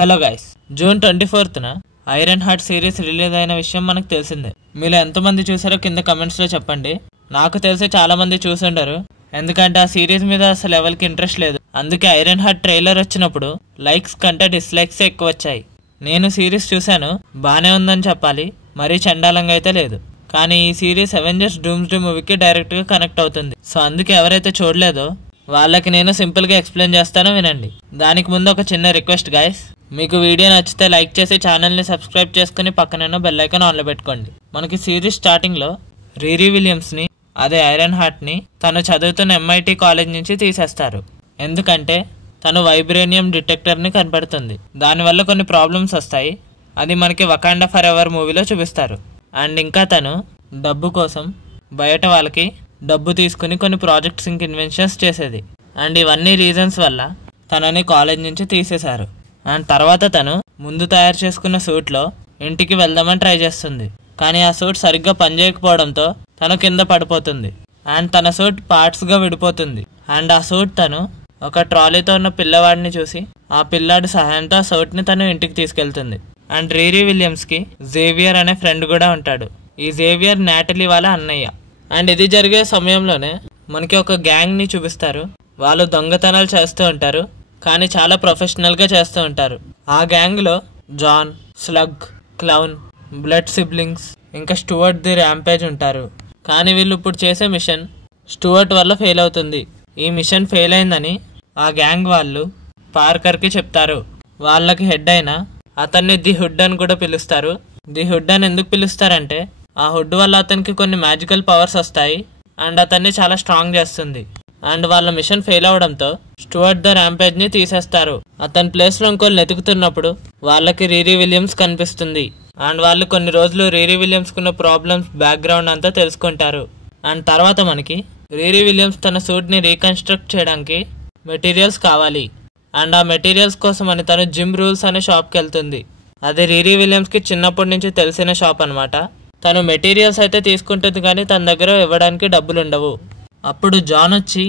Hello guys, June 24న Ironheart series release అయిన విషయం మనకు తెలిసిందే. మీలో ఎంతమంది చూసారో కింద కమెంట్స్లో చెప్పండి. నాకు తెలిసి చాలా మంది చూసుంటారు, ఎందుకంటే ఆ సిరీస్ మీద అసలు ఎవరికి ఇంట్రెస్ట్ లేదు. అందుకే ఐరన్ హార్ట్ ట్రైలర్ వచ్చినప్పుడు లైక్స్ కంటే డిస్లైక్స్ ఎక్కువ వచ్చాయి. నేను సిరీస్ చూశాను, బానే ఉందని చెప్పాలి, మరీ చండాలంగా అయితే లేదు. కానీ ఈ సిరీస్ అవెంజర్స్ డూమ్స్డే మూవీకి డైరెక్ట్గా కనెక్ట్ అవుతుంది. సో అందుకే ఎవరైతే చూడలేదో వాళ్ళకి నేను సింపుల్గా ఎక్స్ప్లెయిన్ చేస్తానో వినండి. దానికి ముందు ఒక చిన్న రిక్వెస్ట్ గైస్, మీకు వీడియో నచ్చితే లైక్ చేసి ఛానల్ని సబ్స్క్రైబ్ చేసుకుని పక్కన బెల్ ఐకాన్ ఆన్లో పెట్టుకోండి. మనకి సిరీస్ స్టార్టింగ్లో రీరీ విలియమ్స్ని, అదే ఐరన్ హార్ట్ని, తను చదువుతున్న MIT కాలేజ్ నుంచి తీసేస్తారు. ఎందుకంటే తను వైబ్రేనియం డిటెక్టర్ని కనపడుతుంది. దానివల్ల కొన్ని ప్రాబ్లమ్స్ వస్తాయి. అది మనకి వకాండా ఫర్ ఎవర్ మూవీలో చూపిస్తారు. అండ్ ఇంకా తను డబ్బు కోసం బయట వాళ్ళకి డబ్బు తీసుకుని కొన్ని ప్రాజెక్ట్స్ ఇంక ఇన్వెన్షన్స్ చేసేది. అండ్ ఇవన్నీ రీజన్స్ వల్ల తనని కాలేజ్ నుంచి తీసేశారు. అండ్ తర్వాత తను ముందు తయారు చేసుకున్న సూట్లో ఇంటికి వెళ్దామని ట్రై చేస్తుంది. కానీ ఆ సూట్ సరిగ్గా పనిచేయకపోవడంతో తను కింద పడిపోతుంది. అండ్ తన సూట్ పార్ట్స్గా విడిపోతుంది. అండ్ ఆ సూట్ తను ఒక ట్రాలీతో ఉన్న పిల్లవాడిని చూసి ఆ పిల్లాడి సహాయంతో ఆ సూట్ని తను ఇంటికి తీసుకెళ్తుంది. అండ్ రీరీ విలియమ్స్కి జేవియర్ అనే ఫ్రెండ్ కూడా ఉంటాడు. ఈ జేవియర్ నాటలీ వాళ్ళ అన్నయ్య. అండ్ ఇది జరిగే సమయంలోనే మనకి ఒక గ్యాంగ్ని చూపిస్తారు. వాళ్ళు దొంగతనాలు చేస్తూ ఉంటారు, కానీ చాలా ప్రొఫెషనల్గా చేస్తూ ఉంటారు. ఆ గ్యాంగ్లో John, Slug, Clown, Blood Siblings, ఇంకా స్టూవర్ట్ ది ర్యాంపేజ్ ఉంటారు. కానీ వీళ్ళు ఇప్పుడు చేసే మిషన్ స్టూవర్ట్ వల్ల ఫెయిల్ అవుతుంది. ఈ మిషన్ ఫెయిల్ అయిందని ఆ గ్యాంగ్ వాళ్ళు పార్కర్కి చెప్తారు. వాళ్ళకి హెడ్ అయిన అతన్ని ది హుడ్ అని కూడా పిలుస్తారు. ది హుడ్ అని ఎందుకు పిలుస్తారంటే ఆ హుడ్ వల్ల అతనికి కొన్ని మ్యాజికల్ పవర్స్ వస్తాయి అండ్ అతన్ని చాలా స్ట్రాంగ్ చేస్తుంది. అండ్ వాళ్ళ మిషన్ ఫెయిల్ అవడంతో స్టూవర్ట్ ద ర్యాంపేజ్ని తీసేస్తారు. అతని ప్లేస్లో ఇంకోళ్ళు ఎతుకుతున్నప్పుడు వాళ్ళకి రీరీ విలియమ్స్ కనిపిస్తుంది. అండ్ వాళ్ళు కొన్ని రోజులు రీరీ విలియమ్స్కున్న ప్రాబ్లమ్స్ బ్యాక్గ్రౌండ్ అంతా తెలుసుకుంటారు. అండ్ తర్వాత మనకి రీరీ విలియమ్స్ తన సూట్ని రీకన్స్ట్రక్ట్ చేయడానికి మెటీరియల్స్ కావాలి. అండ్ ఆ మెటీరియల్స్ కోసం అని తను జిమ్ రూల్స్ అనే షాప్కి వెళ్తుంది. అది రీరీ విలియమ్స్కి చిన్నప్పటి నుంచి తెలిసిన షాప్ అనమాట. తను మెటీరియల్స్ అయితే తీసుకుంటుంది, కానీ తన దగ్గర ఇవ్వడానికి డబ్బులు ఉండవు. అప్పుడు జాన్ వచ్చి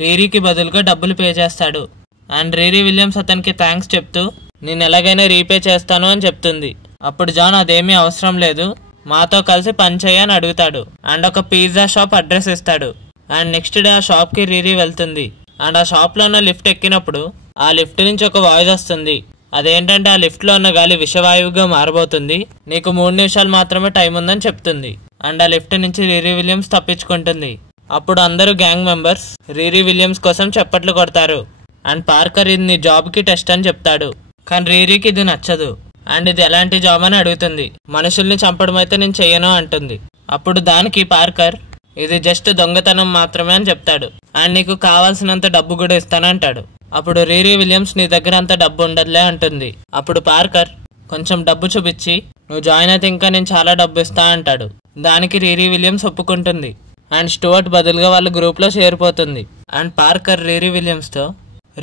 రీరీకి బదులుగా డబ్బులు పే చేస్తాడు. అండ్ రీరీ విలియమ్స్ అతనికి థ్యాంక్స్ చెప్తూ నేను ఎలాగైనా రీపే చేస్తాను అని చెప్తుంది. అప్పుడు జాన్ అదేమీ అవసరం లేదు, మాతో కలిసి పని చేయని అడుగుతాడు. అండ్ ఒక పిజ్జా షాప్ అడ్రస్ ఇస్తాడు. అండ్ నెక్స్ట్ డే ఆ షాప్కి రీరీ వెళ్తుంది. అండ్ ఆ షాప్లో ఉన్న లిఫ్ట్ ఎక్కినప్పుడు ఆ లిఫ్ట్ నుంచి ఒక వాయిస్ వస్తుంది. అదేంటంటే ఆ లిఫ్ట్లో ఉన్న గాలి విషవాయువుగా మారబోతుంది, నీకు 3 నిమిషాలు మాత్రమే టైం ఉందని చెప్తుంది. అండ్ ఆ లిఫ్ట్ నుంచి రీరీ విలియమ్స్ తప్పించుకుంటుంది. అప్పుడు అందరూ గ్యాంగ్ మెంబర్స్ రీరీ విలియమ్స్ కోసం చప్పట్లు కొడతారు. అండ్ పార్కర్ ఇది నీ జాబ్కి టెస్ట్ అని చెప్తాడు. కానీ రీరీకి ఇది నచ్చదు. అండ్ ఇది ఎలాంటి జాబ్ అని అడుగుతుంది. మనుషుల్ని చంపడం అయితే నేను చెయ్యను అంటుంది. అప్పుడు దానికి పార్కర్ ఇది జస్ట్ దొంగతనం మాత్రమే అని చెప్తాడు. అండ్ నీకు కావాల్సినంత డబ్బు కూడా ఇస్తానంటాడు. అప్పుడు రీరీ విలియమ్స్ నీ దగ్గర అంత డబ్బు ఉండదులే అంటుంది. అప్పుడు పార్కర్ కొంచెం డబ్బు చూపించి నువ్వు జాయిన్ అయితే ఇంకా నేను చాలా డబ్బు ఇస్తా అంటాడు. దానికి రీరీ విలియమ్స్ ఒప్పుకుంటుంది. అండ్ స్టూవర్ట్ బదులుగా వాళ్ళ గ్రూప్లో చేరిపోతుంది. అండ్ పార్కర్ రీరీ విలియమ్స్తో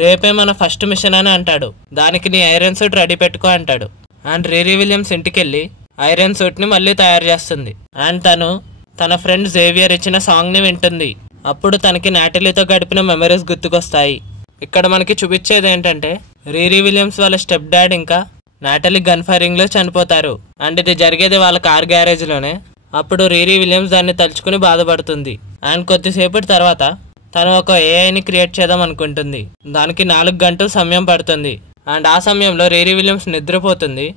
రేపే మన ఫస్ట్ మిషన్ అని అంటాడు. దానికి నీ ఐరన్ సూట్ రెడీ పెట్టుకో అంటాడు. అండ్ రీరీ విలియమ్స్ ఇంటికెళ్ళి ఐరన్ సూట్ని మళ్ళీ తయారు చేస్తుంది. అండ్ తను తన ఫ్రెండ్ జేవియర్ ఇచ్చిన సాంగ్ని వింటుంది. అప్పుడు తనకి నాటలీతో గడిపిన మెమరీస్ గుర్తుకొస్తాయి. ఇక్కడ మనకి చూపించేది ఏంటంటే రీరీ విలియమ్స్ వాళ్ళ స్టెప్ డాడ్ ఇంకా నాటలీ గన్ ఫైరింగ్లో చనిపోతారు. అండ్ ఇది జరిగేది వాళ్ళ కార్ గ్యారేజ్లోనే. అప్పుడు రీరీ విలియమ్స్ దాన్ని తలుచుకుని బాధపడుతుంది. అండ్ కొద్దిసేపటి తర్వాత తను ఒక AIని క్రియేట్ చేద్దాం అనుకుంటుంది. దానికి 4 గంటలు సమయం పడుతుంది. అండ్ ఆ సమయంలో రీరీ విలియమ్స్ నిద్రపోతుంది.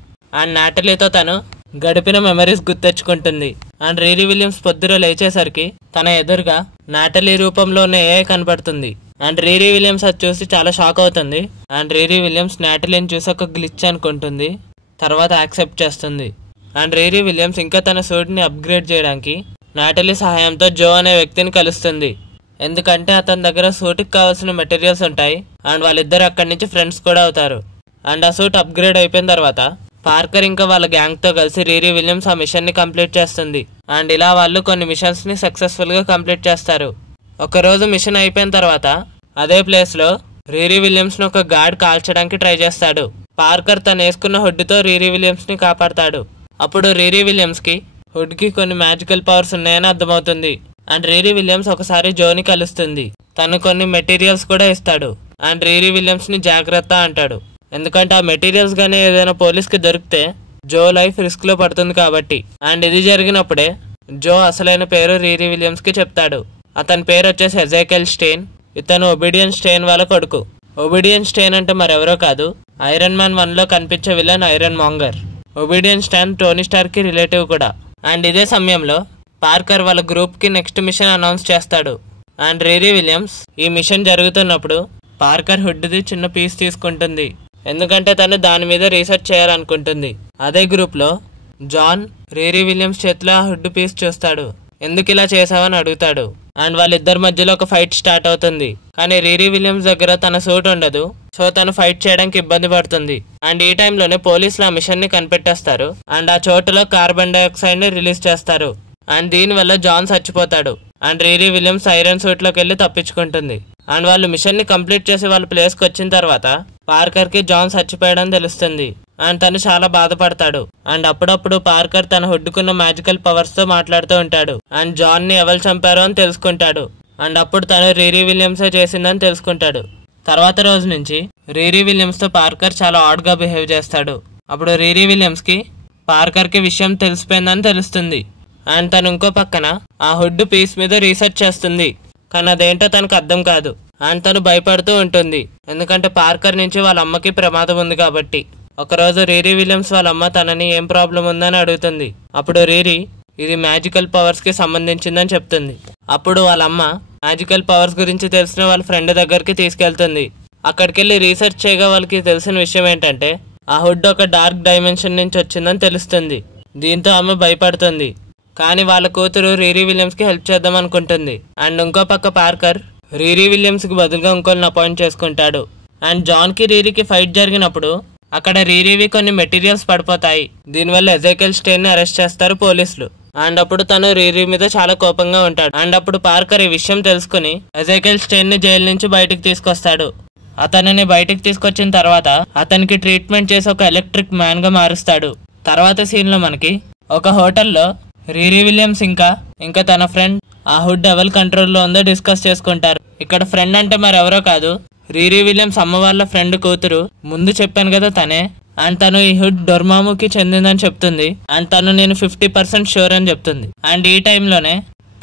అండ్ నాటలీతో తను గడిపిన మెమరీస్ గుర్తెచ్చుకుంటుంది. అండ్ రీరీ విలియమ్స్ పొద్దున లేచేసరికి తన ఎదురుగా నాటలీ రూపంలో ఉన్న AI కనపడుతుంది. అండ్ రీరీ విలియమ్స్ అది చూసి చాలా షాక్ అవుతుంది. అండ్ రీరీ విలియమ్స్ నాటలీని చూసి ఒక గ్లిచ్ అనుకుంటుంది, తర్వాత యాక్సెప్ట్ చేస్తుంది. అండ్ రీరీ విలియమ్స్ ఇంకా తన సూట్ని అప్గ్రేడ్ చేయడానికి నాటలీ సహాయంతో జో అనే వ్యక్తిని కలుస్తుంది. ఎందుకంటే అతని దగ్గర సూట్కి కావాల్సిన మెటీరియల్స్ ఉంటాయి. అండ్ వాళ్ళిద్దరు అక్కడి నుంచి ఫ్రెండ్స్ కూడా అవుతారు. అండ్ ఆ సూట్ అప్గ్రేడ్ అయిపోయిన తర్వాత పార్కర్ ఇంకా వాళ్ళ గ్యాంగ్తో కలిసి రీరీ విలియమ్స్ ఆ మిషన్ని కంప్లీట్ చేస్తుంది. అండ్ ఇలా వాళ్ళు కొన్ని మిషన్స్ని సక్సెస్ఫుల్గా కంప్లీట్ చేస్తారు. ఒకరోజు మిషన్ అయిపోయిన తర్వాత అదే ప్లేస్లో రీరీ విలియమ్స్ని ఒక గార్డ్ కాల్చడానికి ట్రై చేస్తాడు. పార్కర్ తను వేసుకున్న హుడ్తో రీరీ విలియమ్స్ని కాపాడతాడు. అప్పుడు రీరీ విలియమ్స్కి హుడ్కి కొన్ని మ్యాజికల్ పవర్స్ ఉన్నాయని అర్థమవుతుంది. అండ్ రీరీ విలియమ్స్ ఒకసారి జోని కలుస్తుంది. తను కొన్ని మెటీరియల్స్ కూడా ఇస్తాడు. అండ్ రీరీ విలియమ్స్ని జాగ్రత్త అంటాడు. ఎందుకంటే ఆ మెటీరియల్స్ గానీ ఏదైనా పోలీస్కి దొరికితే జో లైఫ్ రిస్క్ లో పడుతుంది కాబట్టి. అండ్ ఇది జరిగినప్పుడే జో అసలైన పేరు రీరీ విలియమ్స్ కి చెప్తాడు. అతని పేరు వచ్చేసి ఎజైకెల్ స్టెయిన్. ఇతను ఒబిడియన్ స్టెయిన్ వాళ్ళ కొడుకు. ఒబిడియన్ స్టెయిన్ అంటే మరెవరో కాదు, ఐరన్ మ్యాన్ 1లో కనిపించే villain iron monger. Obadiah Stane Tony Stark కి రిలేటివ్ కూడా. అండ్ ఇదే సమయంలో పార్కర్ వాళ్ళ గ్రూప్ కి నెక్స్ట్ మిషన్ అనౌన్స్ చేస్తాడు. అండ్ రీరీ విలియమ్స్ ఈ మిషన్ జరుగుతున్నప్పుడు పార్కర్ హుడ్ది చిన్న పీస్ తీసుకుంటుంది, ఎందుకంటే తను దాని మీద రీసెర్చ్ చేయాలనుకుంటుంది. అదే గ్రూప్ లో జాన్ రీరీ విలియమ్స్ చేతిలో ఆ హుడ్ పీస్ చూస్తాడు. ఎందుకు ఇలా చేసావని అడుగుతాడు. అండ్ వాళ్ళిద్దరి మధ్యలో ఒక ఫైట్ స్టార్ట్ అవుతుంది. కానీ రీరీ విలియమ్స్ దగ్గర తన సూట్ ఉండదు, సో తను ఫైట్ చేయడానికి ఇబ్బంది పడుతుంది. అండ్ ఈ టైంలోనే పోలీసులు ఆ మిషన్ ని కనిపెట్టేస్తారు. అండ్ ఆ చోటులో కార్బన్ డైఆక్సైడ్ ని రిలీజ్ చేస్తారు. అండ్ దీనివల్ల జాన్ చచ్చిపోతాడు. And Riri Williams iron suit లోకి వెళ్ళి తప్పించుకుంటుంది. అండ్ వాళ్ళు మిషన్ ని కంప్లీట్ చేసి వాళ్ళ ప్లేస్ కి వచ్చిన తర్వాత పార్కర్ కి జాన్ చచ్చిపోయాడని తెలుస్తుంది. అండ్ తను చాలా బాధపడతాడు. అండ్ అప్పుడప్పుడు పార్కర్ తన హుడ్డుకున్న మ్యాజికల్ పవర్స్ తో మాట్లాడుతూ ఉంటాడు. అండ్ జాన్ ని ఎవరు చంపారో అని తెలుసుకుంటాడు. అండ్ అప్పుడు తను రీరీ విలియమ్సే చేసిందని తెలుసుకుంటాడు. తర్వాత రోజు నుంచి రీరీ విలియమ్స్ తో పార్కర్ చాలా ఆడ్ గా బిహేవ్ చేస్తాడు. అప్పుడు రీరీ విలియమ్స్ కి పార్కర్ కి విషయం తెలిసిపోయిందని తెలుస్తుంది. అండ్ తను ఇంకో పక్కన ఆ హుడ్ పీస్ మీద రీసెర్చ్ చేస్తుంది. కానీ అదేంటో తనకు అర్థం కాదు. అండ్ తను భయపడుతూ ఉంటుంది, ఎందుకంటే పార్కర్ నుంచి వాళ్ళ అమ్మకి ప్రమాదం ఉంది కాబట్టి. ఒకరోజు రీరీ విలియమ్స్ వాళ్ళ అమ్మ తనని ఏం ప్రాబ్లం ఉందని అడుగుతుంది. అప్పుడు రీరీ ఇది మ్యాజికల్ పవర్స్ కి సంబంధించిందని చెప్తుంది. అప్పుడు వాళ్ళ అమ్మ మ్యాజికల్ పవర్స్ గురించి తెలిసిన వాళ్ళ ఫ్రెండ్ దగ్గరికి తీసుకెళ్తుంది. అక్కడికి వెళ్ళి రీసెర్చ్ చేయగా వాళ్ళకి తెలిసిన విషయం ఏంటంటే ఆ హుడ్ ఒక డార్క్ డైమెన్షన్ నుంచి వచ్చిందని తెలుస్తుంది. దీంతో ఆమె భయపడుతుంది. కానీ వాళ్ళ కూతురు రీరీ విలియమ్స్ కి హెల్ప్ చేద్దాం అనుకుంటుంది. అండ్ ఇంకో పక్క పార్కర్ రీరీ విలియమ్స్ కి బదులుగా ఇంకోళ్ళని అపాయింట్ చేసుకుంటాడు. అండ్ జాన్ కి రీరీకి ఫైట్ జరిగినప్పుడు అక్కడ రీరీవి కొన్ని మెటీరియల్స్ పడిపోతాయి. దీనివల్ల ఎజైకెల్ స్టెయిన్ ని అరెస్ట్ చేస్తారు పోలీసులు. అండ్ అప్పుడు తను రీరీ మీద చాలా కోపంగా ఉంటాడు. అండ్ అప్పుడు పార్కర్ ఈ విషయం తెలుసుకుని ఎజైకెల్ స్టెయిన్ ని జైలు నుంచి బయటకు తీసుకొస్తాడు. అతనిని బయటకు తీసుకొచ్చిన తర్వాత అతనికి ట్రీట్మెంట్ చేసి ఒక ఎలక్ట్రిక్ మ్యాన్ గా మారుస్తాడు. తర్వాత సీన్ లో మనకి ఒక హోటల్లో రీరీ విలియమ్స్ ఇంకా తన ఫ్రెండ్ ఆ హుడ్ ఎవరి కంట్రోల్లో ఉందో డిస్కస్ చేసుకుంటారు. ఇక్కడ ఫ్రెండ్ అంటే మరెవరో కాదు, రీరీ విలియమ్స్ అమ్మ వాళ్ళ ఫ్రెండ్ కూతురు. ముందు చెప్పాను కదా తనే. అండ్ తను ఈ హుడ్ డొర్మాముకి చెందిందని చెప్తుంది. అండ్ తను నేను 50% షూర్ అని చెప్తుంది. అండ్ ఈ టైంలోనే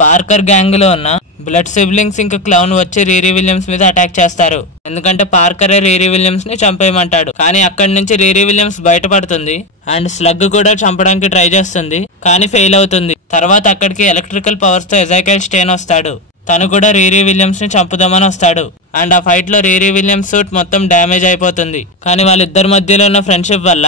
పార్కర్ గ్యాంగ్ లో ఉన్న బ్లడ్ సిబ్లింగ్స్ ఇంకా క్లౌన్ వచ్చి రీరీ విలియమ్స్ మీద అటాక్ చేస్తారు. ఎందుకంటే పార్కరే రీరీ విలియమ్స్ ని చంపేయమంటాడు. కానీ అక్కడి నుంచి రీరీ విలియమ్స్ బయటపడుతుంది. అండ్ స్లగ్ కూడా చంపడానికి ట్రై చేస్తుంది, కానీ ఫెయిల్ అవుతుంది. తర్వాత అక్కడికి ఎలక్ట్రికల్ పవర్స్ తో ఎజైకెల్ స్టెయిన్ వస్తాడు. తను కూడా రీరీ విలియమ్స్ ని చంపుదామని వస్తాడు. అండ్ ఆ ఫైట్ లో రీరీ విలియమ్స్ సూట్ మొత్తం డ్యామేజ్ అయిపోతుంది. కానీ వాళ్ళిద్దరి మధ్యలో ఉన్న ఫ్రెండ్షిప్ వల్ల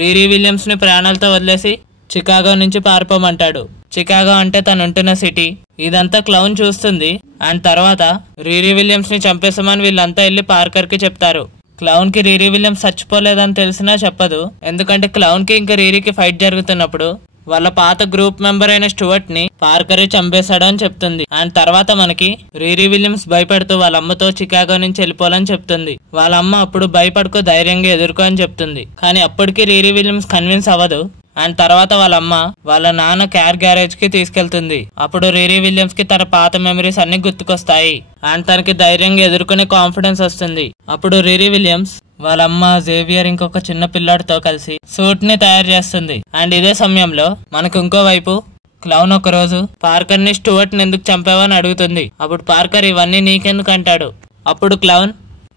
రీరీ విలియమ్స్ ని ప్రాణాలతో వదిలేసి చికాగో నుంచి పారిపోమంటాడు. చికాగో అంటే తను ఉంటున్న సిటీ. ఇదంతా క్లౌన్ చూస్తుంది. అండ్ తర్వాత రీరీ విలియమ్స్ ని చంపేసామని వీళ్ళంతా వెళ్ళి పార్కర్ కి చెప్తారు. క్లౌన్ కి రీరీ విలియమ్స్ చచ్చిపోలేదని తెలిసినా చెప్పదు, ఎందుకంటే క్లౌన్ కి ఇంకా రీరీకి ఫైట్ జరుగుతున్నప్పుడు వాళ్ళ పాత గ్రూప్ మెంబర్ అయిన స్టూవర్ట్ ని పార్కరే చంపేశాడు అని చెప్తుంది. అండ్ తర్వాత మనకి రీరీ విలియమ్స్ భయపడుతూ వాళ్ళ అమ్మతో చికాగో నుంచి వెళ్ళిపోవాలని చెప్తుంది. వాళ్ళ అమ్మ అప్పుడు భయపడుకో, ధైర్యంగా ఎదుర్కో అని చెప్తుంది. కానీ అప్పటికి రీరీ విలియమ్స్ కన్విన్స్ అవ్వదు. అండ్ తర్వాత వాళ్ళ అమ్మ వాళ్ళ నాన్న కార్ గ్యారేజ్ కి తీసుకెళ్తుంది. అప్పుడు రీరీ విలియమ్స్ కి తన పాత మెమరీస్ అన్ని గుర్తుకొస్తాయి. అండ్ తనకి ధైర్యంగా ఎదుర్కొనే కాన్ఫిడెన్స్ వస్తుంది. అప్పుడు రీరీ విలియమ్స్ వాళ్ళ అమ్మ జేవియర్ ఇంకొక చిన్న పిల్లాడితో కలిసి సూట్ ని తయారు చేస్తుంది. అండ్ ఇదే సమయంలో మనకు ఇంకోవైపు క్లౌన్ ఒక రోజు పార్కర్ ని స్టూవర్ట్ ని ఎందుకు చంపావని అడుగుతుంది. అప్పుడు పార్కర్ ఇవన్నీ నీకెందుకు అంటాడు. అప్పుడు క్లౌన్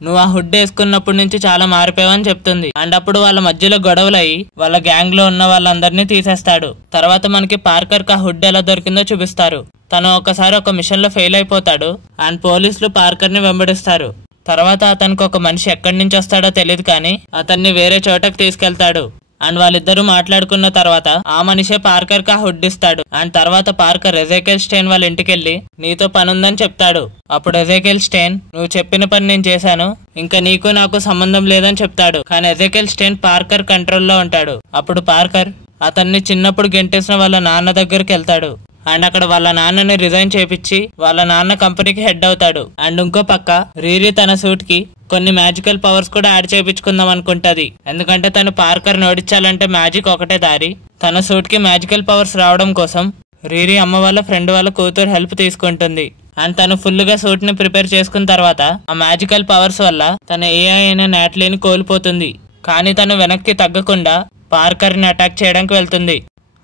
నువ్వు ఆ హుడ్ వేసుకున్నప్పటి నుంచి చాలా మారిపోయావని చెప్తుంది. అండ్ అప్పుడు వాళ్ళ మధ్యలో గొడవలు అయ్యి వాళ్ళ గ్యాంగ్ లో ఉన్న వాళ్ళందరినీ తీసేస్తాడు. తర్వాత మనకి పార్కర్ కి ఆ హుడ్ ఎలా దొరికిందో చూపిస్తారు. తను ఒకసారి ఒక మిషన్ లో ఫెయిల్ అయిపోతాడు. అండ్ పోలీసులు పార్కర్ ని వెంబడిస్తారు. తర్వాత అతనికి ఒక మనిషి ఎక్కడి నుంచి వస్తాడో తెలియదు, కానీ అతన్ని వేరే చోటకి తీసుకెళ్తాడు. అండ్ వాళ్ళిద్దరూ మాట్లాడుకున్న తర్వాత ఆ మనిషే పార్కర్ కి ఆ హుడ్ ఇస్తాడు. అండ్ తర్వాత పార్కర్ ఎజైకెల్ స్టెయిన్ వాళ్ళ ఇంటికెళ్ళి నీతో పని ఉందని చెప్తాడు. అప్పుడు ఎజైకెల్ స్టెయిన్ నువ్వు చెప్పిన పని నేను చేశాను, ఇంకా నీకు నాకు సంబంధం లేదని చెప్తాడు. కానీ ఎజైకెల్ స్టెయిన్ పార్కర్ కంట్రోల్లో ఉంటాడు. అప్పుడు పార్కర్ అతన్ని చిన్నప్పుడు గెంటేసిన వాళ్ళ నాన్న దగ్గరికి వెళ్తాడు. అండ్ అక్కడ వాళ్ళ నాన్నని రిజైన్ చేపించి వాళ్ళ నాన్న కంపెనీకి హెడ్ అవుతాడు. అండ్ ఇంకో పక్క రీరీ తన సూట్ కి కొన్ని మ్యాజికల్ పవర్స్ కూడా యాడ్ చేయించుకుందాం అనుకుంటది. ఎందుకంటే తను పార్కర్ ఓడించాలంటే మ్యాజిక్ ఒకటే దారి. తన సూట్ కి మ్యాజికల్ పవర్స్ రావడం కోసం రీరీ అమ్మ వాళ్ళ ఫ్రెండ్ వాళ్ళ కూతురు హెల్ప్ తీసుకుంటుంది. అండ్ తను ఫుల్ గా సూట్ ని ప్రిపేర్ చేసుకున్న తర్వాత ఆ మ్యాజికల్ పవర్స్ వల్ల తన ఏఐ అయిన నాట్లీని కోల్పోతుంది. కానీ తను వెనక్కి తగ్గకుండా పార్కర్ని అటాక్ చేయడానికి వెళ్తుంది.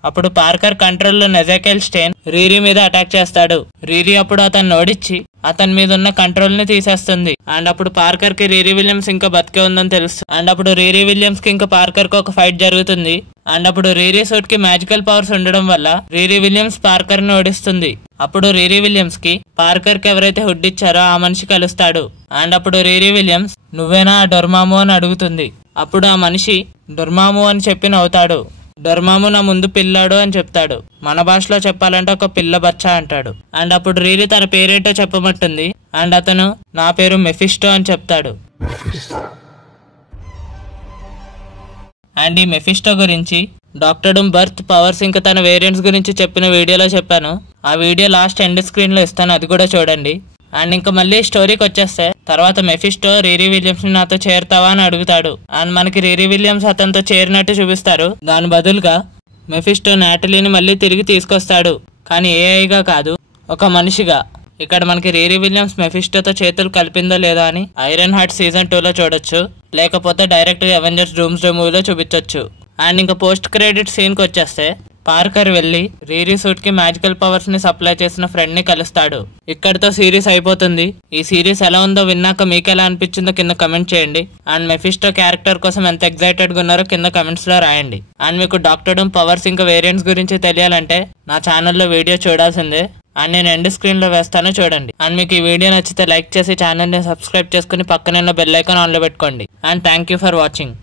అప్పుడు పార్కర్ కంట్రోల్లో నెజాకెల్ స్టేన్ రీరీ మీద అటాక్ చేస్తాడు. రీరీ అప్పుడు అతన్ని ఓడించి అతని మీద ఉన్న కంట్రోల్ ని తీసేస్తుంది. అండ్ అప్పుడు పార్కర్ కి రీరీ విలియమ్స్ ఇంకా బతికే ఉందని తెలుస్తుంది. అండ్ అప్పుడు రీరీ విలియమ్స్ కి ఇంకా పార్కర్ కి ఒక ఫైట్ జరుగుతుంది. అండ్ అప్పుడు రీరీ సూట్ కి మ్యాజికల్ పవర్స్ ఉండడం వల్ల రీరీ విలియమ్స్ పార్కర్ ని ఓడిస్తుంది. అప్పుడు రీరీ విలియమ్స్ కి పార్కర్ కి ఎవరైతే హుడ్ ఇచ్చారో ఆ మనిషి కలుస్తాడు. అండ్ అప్పుడు రీరీ విలియమ్స్ నువ్వేనా డొర్మాము అని అడుగుతుంది. అప్పుడు ఆ మనిషి డొర్మాము అని చెప్పి నవ్వుతాడు. డొర్మాము నా ముందు పిల్లాడు అని చెప్తాడు. మన భాషలో చెప్పాలంటే ఒక పిల్ల బచ్చా అంటాడు. అండ్ అప్పుడు రీరీ తన పేరేంటో చెప్పమంటుంది. అండ్ అతను నా పేరు మెఫిస్టో అని చెప్తాడు. అండ్ ఈ మెఫిస్టో గురించి డాక్టర్ డూమ్ బర్త్ పవర్స్ ఇంకా తన వేరియంట్స్ గురించి చెప్పిన వీడియోలో చెప్పాను. ఆ వీడియో లాస్ట్ ఎండ్ స్క్రీన్ లో ఇస్తాను, అది కూడా చూడండి. అండ్ ఇంకా మళ్ళీ స్టోరీకి వచ్చేస్తే తర్వాత మెఫిస్టో రీరీ విలియమ్స్ ని నాతో చేరుతావా అని అడుగుతాడు. అండ్ మనకి రీరీ విలియమ్స్ అతనితో చేరినట్టు చూపిస్తారు. దాని బదులుగా మెఫిస్టో నాటలీని మళ్ళీ తిరిగి తీసుకొస్తాడు, కానీ ఏఐగా కాదు, ఒక మనిషిగా. ఇక్కడ మనకి రీరీ విలియమ్స్ మెఫిస్టోతో చేతులు కలిపిందో లేదో అని ఐరన్ హార్ట్ సీజన్ 2లో చూడొచ్చు, లేకపోతే డైరెక్ట్ అవెంజర్స్ డూమ్స్డే మూవీలో చూపించొచ్చు. అండ్ ఇంకా పోస్ట్ క్రెడిట్ సీన్ కి వచ్చేస్తే పార్కర్ వెళ్లి రీరీ సూట్ కి మ్యాజికల్ పవర్స్ ని సప్లై చేసిన ఫ్రెండ్ ని కలుస్తాడు. ఇక్కడితో సిరీస్ అయిపోతుంది. ఈ సిరీస్ ఎలా ఉందో విన్నాక మీకు ఎలా అనిపించిందో కింద కమెంట్ చేయండి. అండ్ మెఫిస్టో క్యారెక్టర్ కోసం ఎంత ఎక్సైటెడ్ గా ఉన్నారో కింద కమెంట్స్ లో రాయండి. అండ్ మీకు డాక్టర్ డూమ్ పవర్స్ ఇంకా వేరియంట్స్ గురించి తెలియాలంటే నా ఛానల్లో వీడియో చూడాల్సిందే. అండ్ నేను ఎండ్ స్క్రీన్ లో వేస్తాను, చూడండి. అండ్ మీకు ఈ వీడియో నచ్చితే లైక్ చేసి ఛానల్ ని సబ్స్క్రైబ్ చేసుకుని పక్కనే ఉన్న బెల్ ఐకాన్ ఆన్ లో పెట్టుకోండి. And thank you for watching.